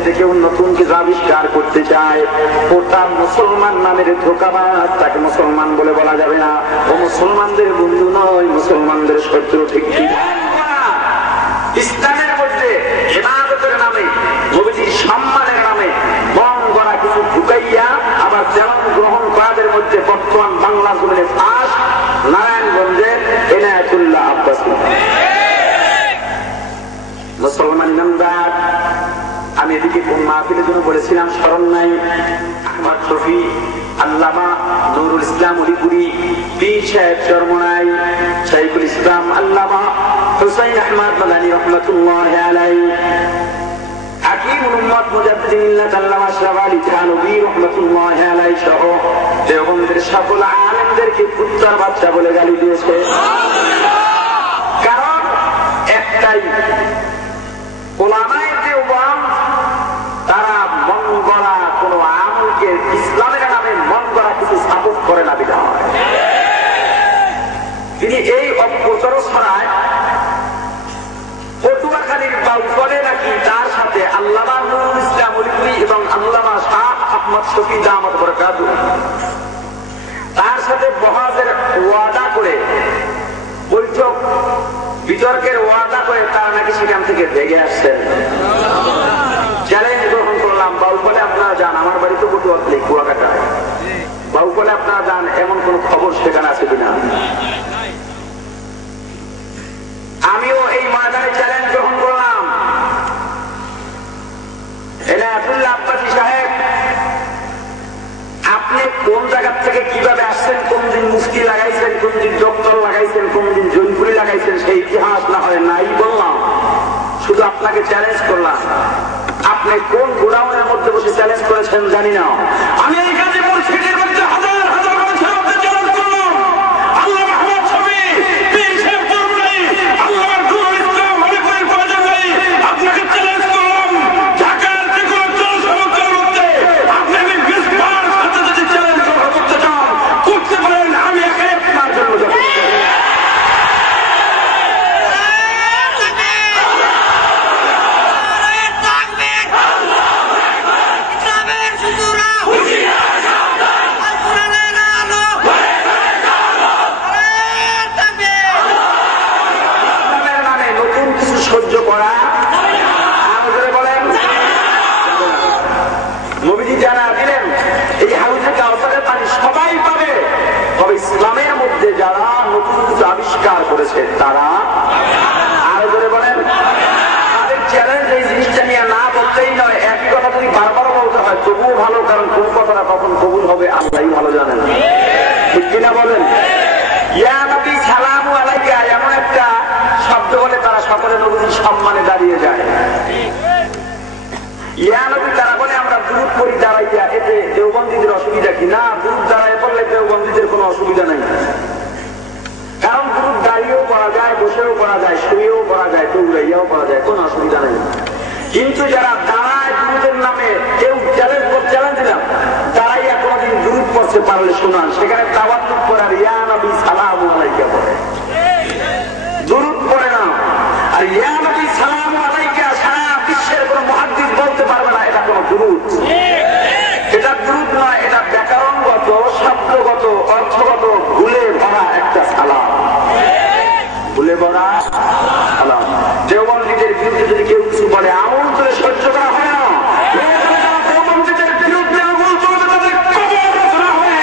মধ্যে কেউ নতুন কিছু আবিষ্কার করতে চায়, ওটা মুসলমান নামের ধোঁকাবাজ, তাকে মুসলমান বলে বলা যাবে না। ও মুসলমানদের বন্ধু নয়, মুসলমানদের শত্রু। ঠিক কি? ইসলামের মধ্যে ইবাদতের নামে, নবীজির সম্মানের নামে মন গড়া কিছু ঢুকাইয়া আবার যেমন গ্রহণ করাদের মধ্যে বর্তমান বাংলা জমিনে ফাঁস নারায়ণগঞ্জে এনায়েতুল্লাহ আব্বাসী। মুসলমান ইমানদার, আমি এদিকে কোন মাহফিলের জন্য বলেছিলাম স্মরণ নাই, আহমদ শফি, আল্লামা নুরুল ইসলাম উলিপুরি, পীর সাহেব চরমনাই, শাইখুল ইসলাম আল্লামা হুসাইন আহমদ মাদানী রহমাতুল্লাহি আলাইহি, হাকিমুল উম্মাত মুজাদ্দিদ মিল্লাত আল্লামা আশরাফ আলী থানভী রহমাতুল্লাহি আলাইহি সহ দেওবন্দের সকল আলেমদেরকে কুত্তার বাচ্চা বলে গালি দিয়েছে। কারণ একটাই, ওলামায়ে দেওবন্দ তারা মন গড়া কোন আমলকে ইসলামের নামে মন গড়া কিছু সাপোর্ট করে না বিধায় তিনি এই অপপ্রচারণায় পটুয়াখালীর বাউফলে নাকি তার সাথে আল্লামা নুরুল ইসলাম উলিপুরি এবং আল্লামা শাহ আহমদ শফি দামাত বরকাতুহু তার সাথে বহাজের ওয়াদা করে, বৈঠক বিতর্কের ওয়াদা করে তারা নাকি সেখান থেকে ভেগে আসছেন। চ্যালেঞ্জ গ্রহণ করলাম, বাউফলে আপনারা যান, আমার বাড়ি তো পটুয়াখালী কুয়াকাটায়, বাউফলে আপনারা যান, এমন কোন খবর সেখানে আছে কিনা? আমিও এই ময়দানে চ্যালেঞ্জ গ্রহণ করলাম। এনায়েতুল্লাহ আব্বাসী সাহেব, আপনি কোন জায়গা থেকে কিভাবে আসছেন, কোন দিন মুফতি লাগাইছেন, কোন দিন ডক্টর লাগাইছেন, কোন দিন জৈনপুরি লাগাইছেন, সেই ইতিহাস না হয় নাই বললাম, শুধু আপনাকে চ্যালেঞ্জ করলাম। আপনি কোন গোডাউনের মধ্যে বসে চ্যালেঞ্জ করেছেন জানি না, আমি এই কাজে মুর্শিদের মধ্যে হাজার হাজার মানুষের মধ্যে চ্যালেঞ্জ করলাম। আল্লাহ আহমদ শফি, পীর সাহেব চরমনাই, আল্লামা নুরুল ইসলাম উলিপুরির প্রয়োজন নেই, আপনাকে চ্যালেঞ্জ করলাম। ঢাকার যে কোনো জনসমুদ্রের মধ্যে আপনি আমি বিস্ফোর সাথে যদি চ্যালেঞ্জ করতে চান করতে পারেন, আমি একাই আপনার জন্য যাব। সহ্য করা বলেন, নবীজি জানা দিলেন এই হাউজে কাউসারের পানি সবাই পাবে, তবে ইসলামের মধ্যে যারা নতুন কিছু আবিষ্কার করেছে তারা, আরো করে বলেন, তাদের চ্যালেঞ্জ এই জিনিসটা নিয়ে না বলতেই নয়, একই কথা যদি বারবার বলতে হয় তবুও ভালো, কারণ কোন কথাটা কখন কবুল হবে আল্লাহই ভালো জানেন। ঠিক কিনা বলেন? ইয়া নবী সালামু আলাইকা এমন একটা শব্দ বলে তারা সকলে নবীর সম্মানে দাঁড়িয়ে যায়। ইয়া নবী তারা বলে আমরা দুরূদ পড়ি দাঁড়াইয়া, এতে দেওবন্দীদের অসুবিধা কি? না, দুরূদ দাঁড়ায় পড়লে দেওবন্দীদের কোনো অসুবিধা নাই, কারণ দুরূদ দাঁড়িয়েও পড়া যায়, বসেও পড়া যায়, শুয়েও পড়া যায়, দৌড়াইয়াও পড়া যায়, কোনো অসুবিধা নেই। কিন্তু যারা দাঁড়ায় দুরূদের নামে, কেউ চ্যালেঞ্জ দিলাম, দাঁড়াইয়া কোনোদিন দুরূদ পড়তে পারলে শোনান, সেখানে তাওয়াজ্জুহ করার ইয়া নবী সালামু আলাইকা বলে, দুরূদ পড়ে না। আর ইয়া নবী সালামু আলাইকা সারা বিশ্বের কোন মুহাদ্দিস বলতে পারবে না এটা কোন দুরূদ, এটা দুরূদ নয়, এটা ব্যাকরণগত, শব্দগত, অর্থগত ভুলে ভরা একটা সালাম, ভুলে ভরা সালাম। দেওবন্দীদের বিরুদ্ধে যদি কেউ কিছু বলে আমল করে সহ্য করা হয় না, দেওবন্দীদের বিরুদ্ধে আমল চলবে তাদের কবর রচনা হবে,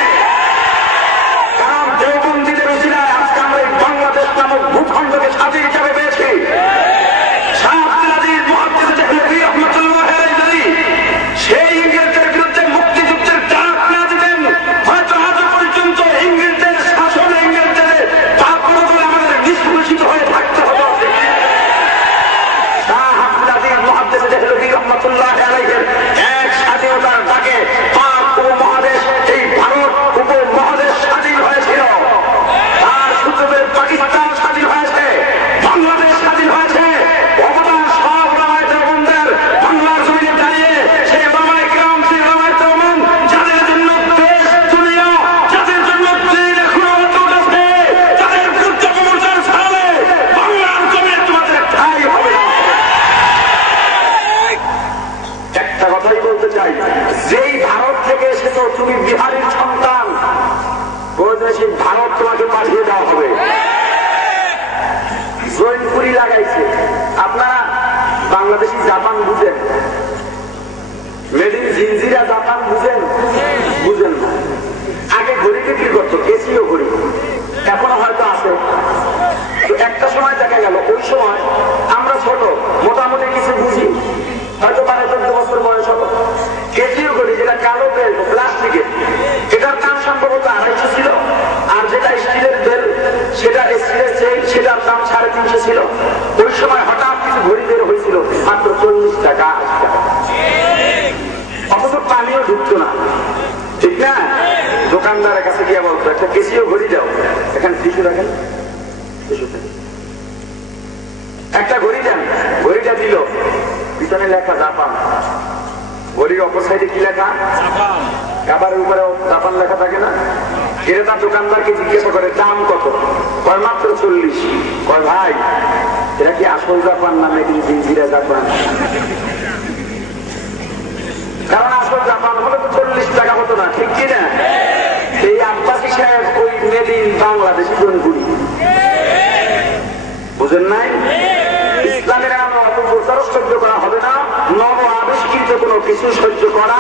কারণ এসেছো, তুমি বিহারের সন্তান, সেই ভারত তোমাকে পাঠিয়ে দেওয়া হবে। জৈনপুরি লাগাইছে। আপনারা বাংলাদেশি জাপান বুঝেন? মেড ইন জিনজিরা জাপান বুঝেন? বুঝেন না। আগে ঘড়ি বিক্রি করতো, কেসিও ঘড়ি, এখনো হয়তো আছে। তো একটা সময় দেখা গেল, ওই সময় আমরা ছোট, মোটামুটি কিছু বুঝি, হয়তো 12-14 বছর বয়স হলো। কেসিও ঘড়ি, যেটা কালো বেল্ট প্লাস্টিকের, এটার দাম সম্ভবত 250 ছিল। আর যেটা স্টিলের বেল, সেটা স্টিলের চেইন, সেটার দাম 350 ছিল। ওই সময় হঠাৎ কিছু ঘড়ি বের হয়েছিল মাত্র 40 টাকা, 80 টাকা। অথচ পানিও ঢুকতো না, ঠিক না? দোকানদারের কাছে গিয়ে বলতো, একটা কেসিও ঘড়ি দাও, এখানে টিস্যু রাখেন, একটা ঘড়ি দেন। ঘড়িটা দিল, পিছনে লেখা জাপান। ঘড়ির অপর সাইডে কি লেখা? খাবারের উপরে জাপান লেখা থাকে না? ক্রেতা দোকানদারকে জিজ্ঞাসা করে দাম কত? কয় মাত্র 40। কয় ভাই, এটা কি আসল জাপান না মেড ইন জিনজিরা জাপান? কারণ আসল জাপান হলে তো 40 টাকা হতো না, ঠিক কিনা? এই আব্বাসী সাহেব ওই মেড ইন বাংলাদেশি জনগুলি, বুঝেন নাই? ইসলামের নামে অত প্রচারক সহ্য করা হবে না, নব আবিষ্কৃত কোনো কিছু সহ্য করা